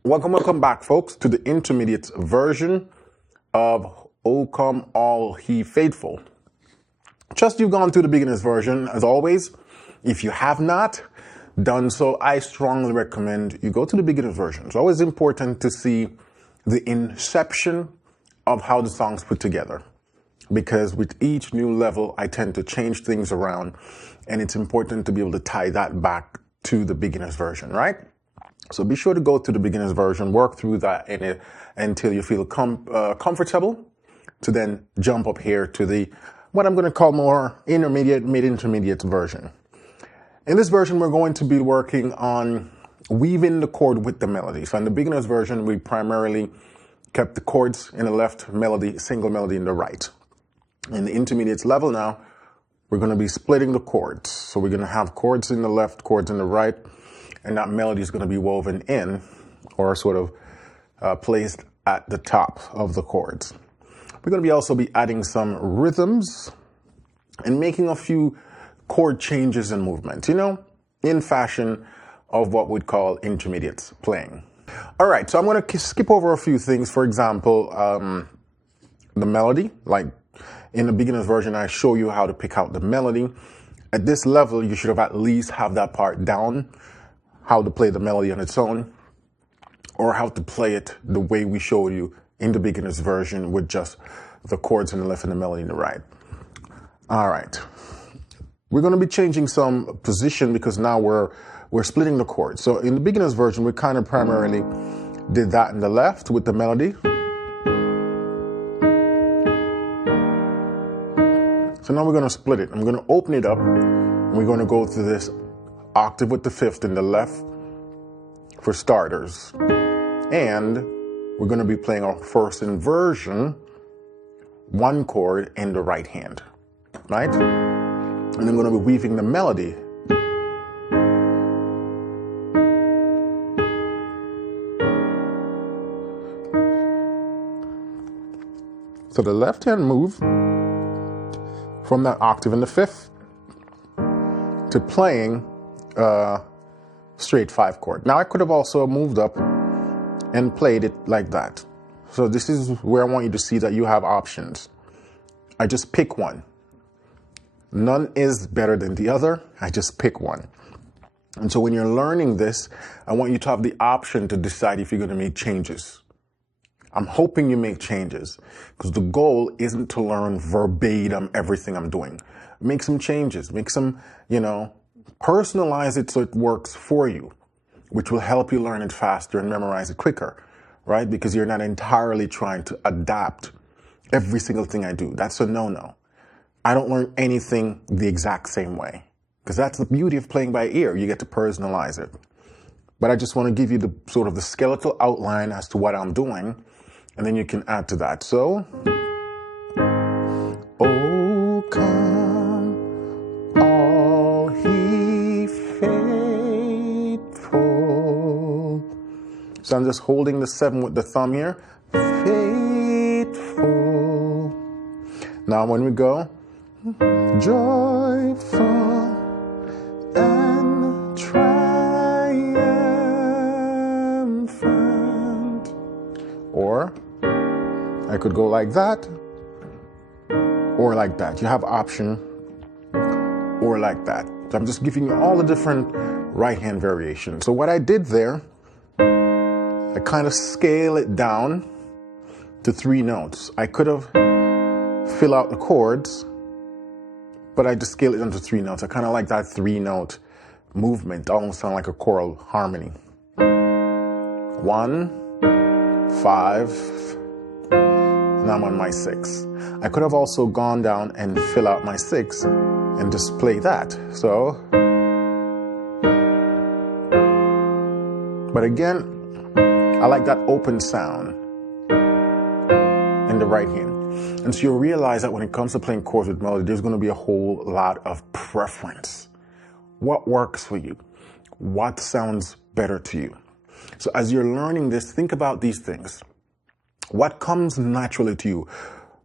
Welcome back, folks, to the intermediate version of O Come All He Faithful. Just you've gone through the beginner's version, as always. If you have not done so, I strongly recommend you go to the beginner's version. It's always important to see the inception of how the song's put together, because with each new level, I tend to change things around, and it's important to be able to tie that back to the beginner's version, right? So be sure to go to the beginner's version, work through that until you feel comfortable, to then jump up here to the, what I'm going to call more intermediate, mid-intermediate version. In this version, we're going to be working on weaving the chord with the melody. So in the beginner's version, we primarily kept the chords in the left, melody, single melody in the right. In the intermediate level now, we're going to be splitting the chords. So we're going to have chords in the left, chords in the right, and that melody is going to be woven in, or sort of placed at the top of the chords. We're going to also be adding some rhythms and making a few chord changes and movement, in fashion of what we'd call intermediate playing. All right, so I'm going to skip over a few things. For example, the melody. Like in the beginner's version, I show you how to pick out the melody. At this level, you should have at least have that part down, how to play the melody on its own, or how to play it the way we showed you in the beginner's version with just the chords in the left and the melody in the right. All right. We're going to be changing some position because now we're splitting the chords. So in the beginner's version, we kind of primarily did that in the left with the melody. So now we're going to split it. I'm going to open it up, and we're going to go to this octave with the fifth in the left for starters. And we're going to be playing our first inversion, one chord in the right hand, right? And I'm going to be weaving the melody. So the left hand move from that octave in the fifth to playing straight 5 chord. Now I could have also moved up and played it like that. So this is where I want you to see that you have options. I just pick one. None is better than the other. I just pick one. And so when you're learning this, I want you to have the option to decide if you're going to make changes. I'm hoping you make changes, because the goal isn't to learn verbatim everything I'm doing. Make some changes, make some, personalize it so it works for you, which will help you learn it faster and memorize it quicker, right? Because you're not entirely trying to adapt every single thing I do. That's a no-no. I don't learn anything the exact same way, because that's the beauty of playing by ear. You get to personalize it. But I just want to give you the sort of the skeletal outline as to what I'm doing, and then you can add to that. So, oh, come all he faithful. So I'm just holding the 7 with the thumb here. Faithful. Now when we go, joyful and triumphant. Or I could go like that, or like that. You have option, or like that. So I'm just giving you all the different right hand variations. So what I did there, I kind of scale it down to 3 notes. I could have fill out the chords, but I just scale it down to 3 notes. I kind of like that 3-note movement, almost sound like a choral harmony. 1, 5, and I'm on my 6. I could have also gone down and fill out my 6 and just play that. So, but again, I like that open sound in the right hand. And so you'll realize that when it comes to playing chords with melody, there's going to be a whole lot of preference. What works for you? What sounds better to you? So as you're learning this, think about these things. What comes naturally to you?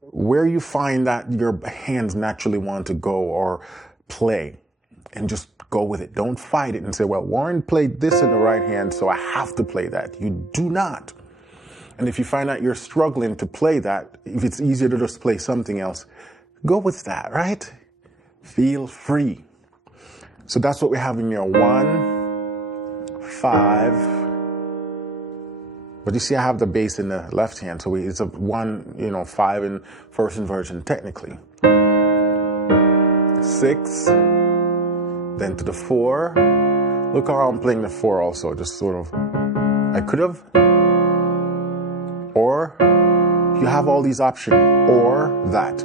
Where you find that your hands naturally want to go or play? and just go with it. Don't fight it and say, well, Warren played this in the right hand, so I have to play that. You do not. And if you find out you're struggling to play that, if it's easier to just play something else, go with that, right? Feel free. So that's what we have in your 1, 5. But you see, I have the bass in the left hand, so it's a 1, 5 in first inversion technically. 6, then to the 4. Look how I'm playing the 4 also, just sort of, I could have, or you have all these options, or that.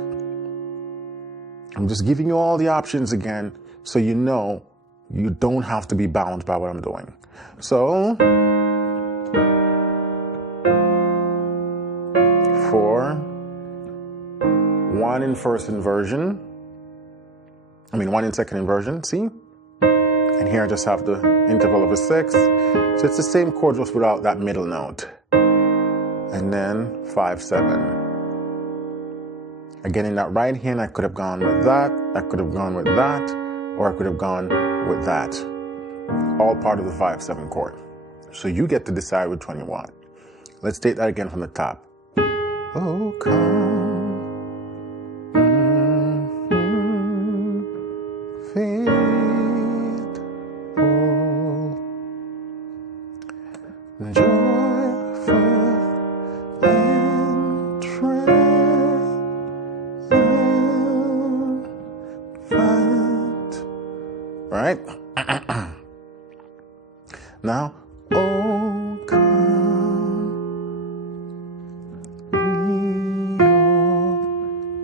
I'm just giving you all the options again, so you know you don't have to be bound by what I'm doing. So, 4, 1 in first inversion, 1 in second inversion, see? And here I just have the interval of a 6. So it's the same chord just without that middle note. And then 5, 7. Again, in that right hand, I could have gone with that, I could have gone with that, or I could have gone with that. All part of the 5, 7 chord. So you get to decide which one you want. Let's take that again from the top. Oh, come. Right? Now, oh, come,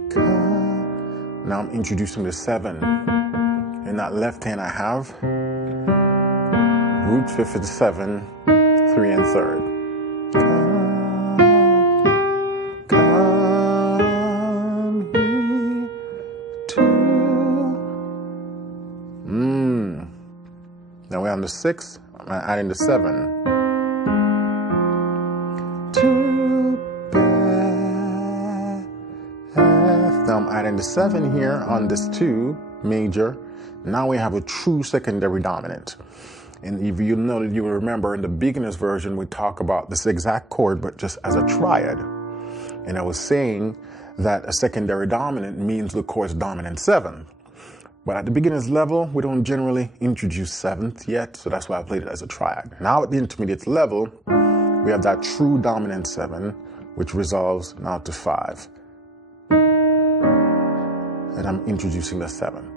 come. Now I'm introducing the 7. In that left hand I have root 5th and 7, 3 and 3rd. Now we're on the 6, I'm adding the 7. To F. Now I'm adding the 7 here on this 2 major. Now we have a true secondary dominant. And if you know that you remember in the beginner's version, we talk about this exact chord, but just as a triad. And I was saying that a secondary dominant means the chord's dominant 7. But at the beginner's level, we don't generally introduce 7th yet, so that's why I played it as a triad. Now at the intermediate level, we have that true dominant 7, which resolves now to 5. And I'm introducing the 7.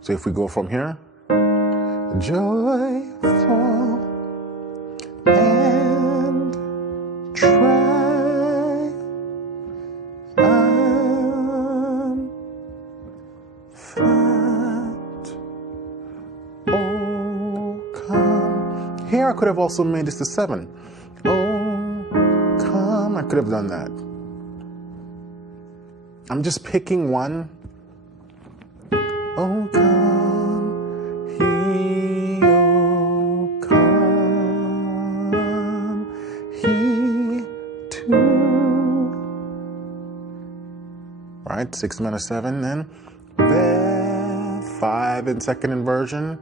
So if we go from here, joyful and here I could have also made this the 7. Oh, come, I could have done that. I'm just picking one. Oh, come, he, oh, come, he, too. All right, 6 minor 7 then. 5 in second inversion.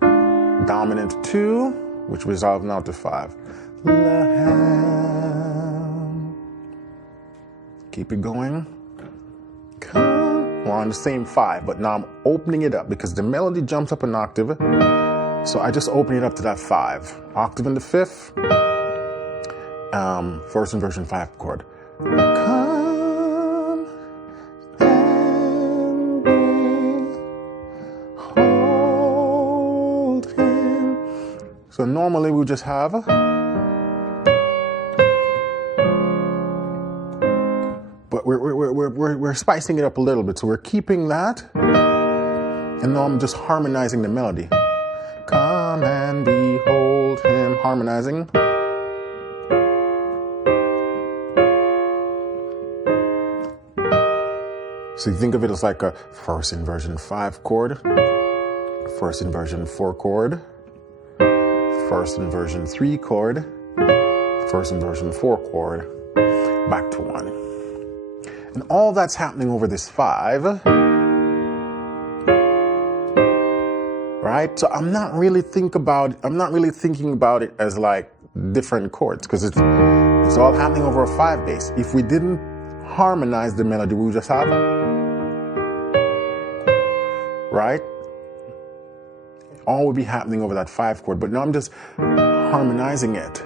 Dominant 2, which resolves now to 5. Keep it going. Come. We're on the same 5, but now I'm opening it up because the melody jumps up an octave. So I just open it up to that 5. Octave in the 5th. First inversion 5 chord. Come and behold him. So normally we just have but we're spicing it up a little bit. So we're keeping that, and now I'm just harmonizing the melody. Come and behold him, harmonizing. So you think of it as like a first inversion 5 chord, first inversion 4 chord, first inversion 3 chord, first inversion 4 chord, back to 1. And all that's happening over this 5. right? So I'm not really thinking about it as like different chords, because it's all happening over a 5 bass. If we didn't harmonize the melody, we would just have, right? All would be happening over that 5 chord, but now I'm just harmonizing it.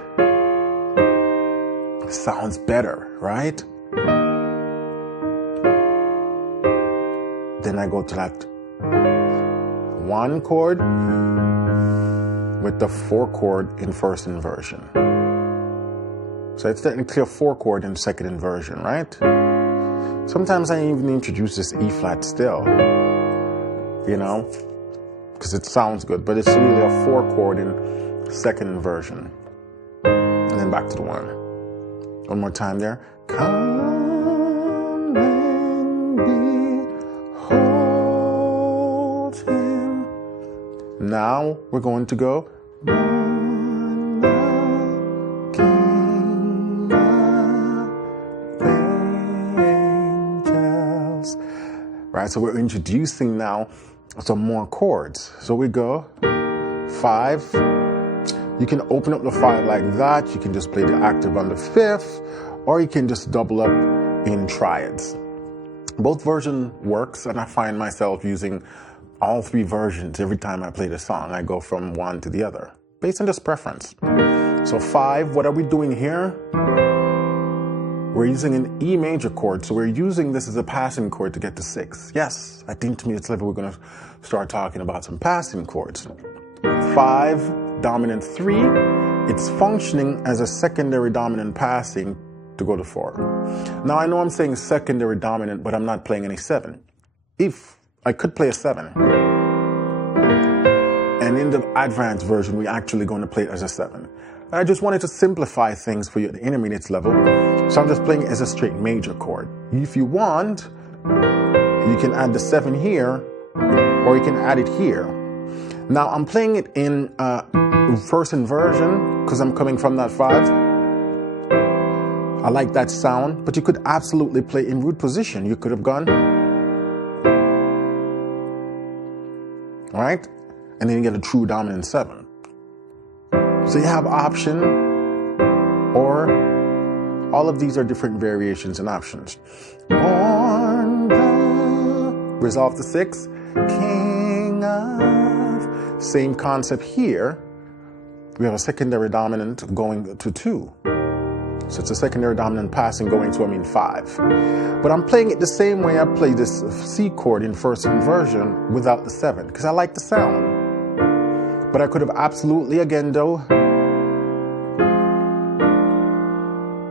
Sounds better, right? Then I go to that 1 chord with the 4 chord in first inversion. So it's technically a 4 chord in second inversion, right? Sometimes I even introduce this E flat still, you know, because it sounds good, but it's really a 4 chord in second inversion. And then back to the 1. One more time there. Come and behold him. Now we're going to go. King of angels. Right, so we're introducing now some more chords. So we go 5. You can open up the 5 like that. You can just play the octave on the 5th, or you can just double up in triads. Both version works, and I find myself using all 3 versions every time I play the song. I go from one to the other based on just preference. So 5, what are we doing here? We're using an E major chord, so we're using this as a passing chord to get to 6. Yes, at the intermediate level, we're going to start talking about some passing chords. 5, dominant 3, it's functioning as a secondary dominant passing to go to 4. Now I know I'm saying secondary dominant, but I'm not playing any 7. If I could play a 7, and in the advanced version, we're actually going to play it as a 7. I just wanted to simplify things for you at the intermediate level, so I'm just playing it as a straight major chord. If you want, you can add the 7 here, or you can add it here. Now I'm playing it in first inversion because I'm coming from that 5. I like that sound, but you could absolutely play in root position. You could have gone, right? And then you get a true dominant 7. So you have option, or all of these are different variations and options. On the, resolve to 6, King of, same concept here. We have a secondary dominant going to 2. So it's a secondary dominant passing going to, 5. But I'm playing it the same way I play this C chord in first inversion without the 7, because I like the sound. But I could have absolutely, again though,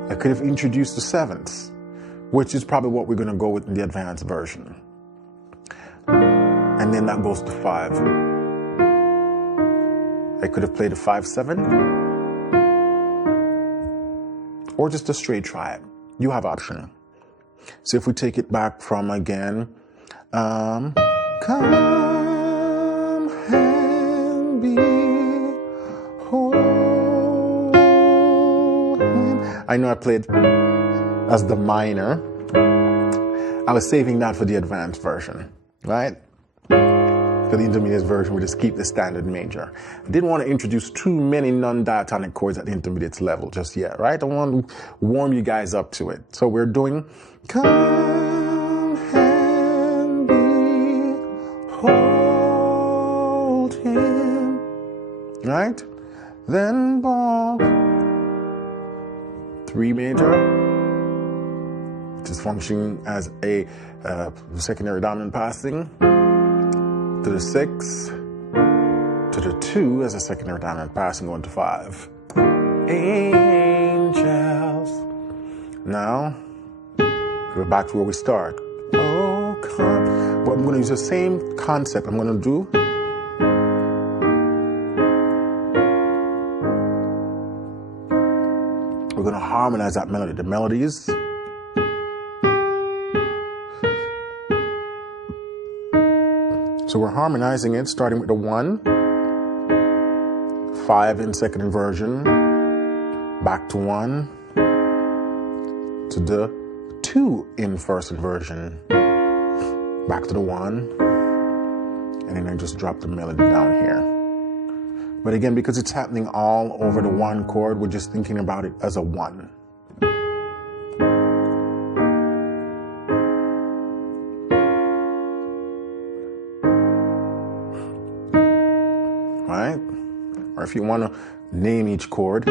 I could have introduced the 7ths, which is probably what we're going to go with in the advanced version. And then that goes to 5. I could have played a 5-7, or just a straight triad. You have option. So if we take it back from again, come and behold him. I know I played as the minor. I was saving that for the advanced version, right? For the intermediate version, we just keep the standard major. I didn't want to introduce too many non-diatonic chords at the intermediate level just yet, right? I want to warm you guys up to it. So we're doing come and behold him, right? Then ball 3 major, which is functioning as a secondary dominant passing, to the 6, to the 2 as a secondary dominant passing going to 5. Angels. Now, we're back to where we start. Oh, come. But I'm going to use the same concept. I'm going to do. We're going to harmonize that melody. The melodies. So we're harmonizing it, starting with the 1, 5 in second inversion, back to 1, to the 2 in first inversion, back to the 1, and then I just drop the melody down here. But again, because it's happening all over the one chord, we're just thinking about it as a one. Right? Or if you want to name each chord,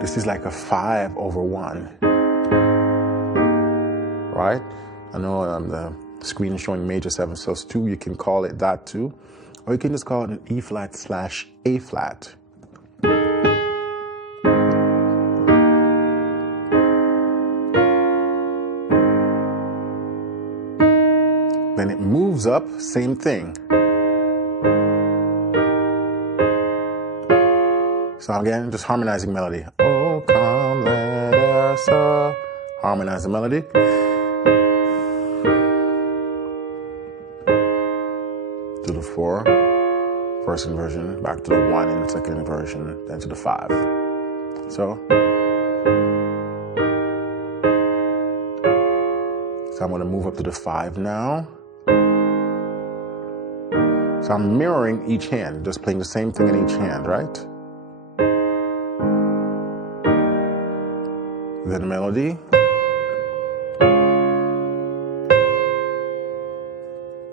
this is like a 5/1. Right? I know the screen is showing major 7 sus2. You can call it that too. Or you can just call it an E flat / A flat. Then it moves up, same thing. So again, just harmonizing melody. Oh, come, let us harmonize the melody. To the 4, first inversion, back to the 1 in the second inversion, then to the 5. So I'm going to move up to the 5 now. So I'm mirroring each hand, just playing the same thing in each hand, right? Then melody.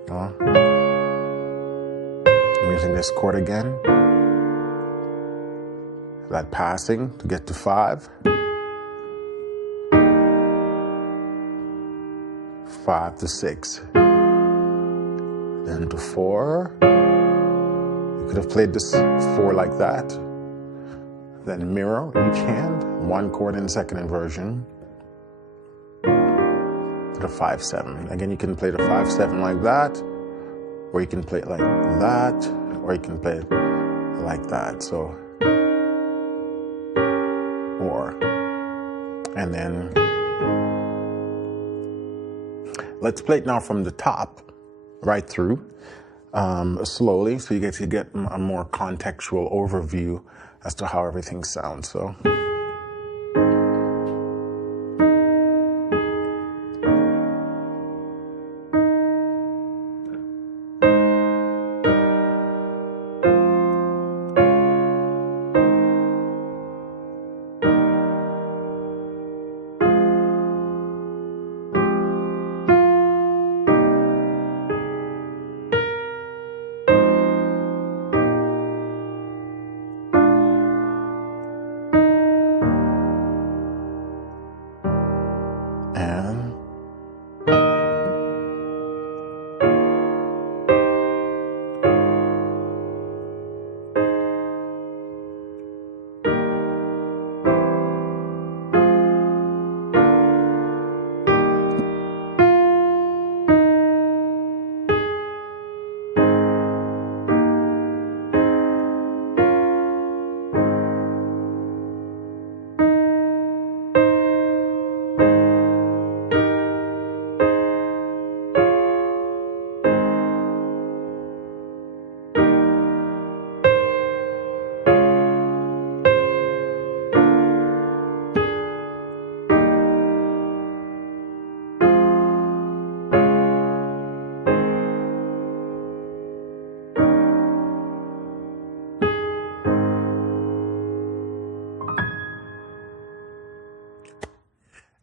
I'm using this chord again. That passing to get to 5. 5 to 6. Then to 4. You could have played this 4 like that. Then mirror each hand, one chord in the second inversion. To the 5/7. Again, you can play the 5/7 like that, or you can play it like that, or you can play it like that. So, and then let's play it now from the top, right through, slowly, so you get to get a more contextual overview as to how everything sounds. So.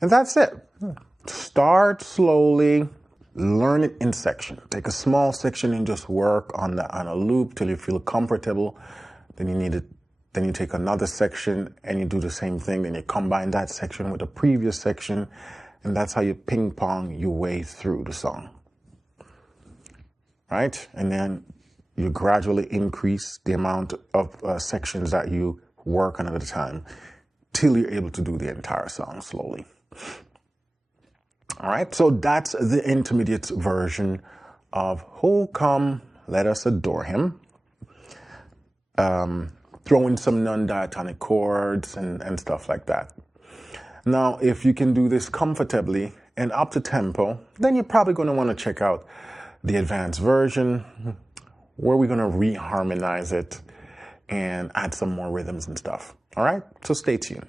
And that's it. Start slowly, learn it in section. Take a small section and just work on a loop till you feel comfortable. Then you take another section and you do the same thing. Then you combine that section with the previous section, and that's how you ping pong your way through the song. Right? And then you gradually increase the amount of sections that you work on at a time till you're able to do the entire song slowly. All right, so that's the intermediate version of "Oh Come, Let Us Adore Him." Throw in some non-diatonic chords and stuff like that. Now, if you can do this comfortably and up to tempo, then you're probably going to want to check out the advanced version, where we're going to reharmonize it and add some more rhythms and stuff. All right, so stay tuned.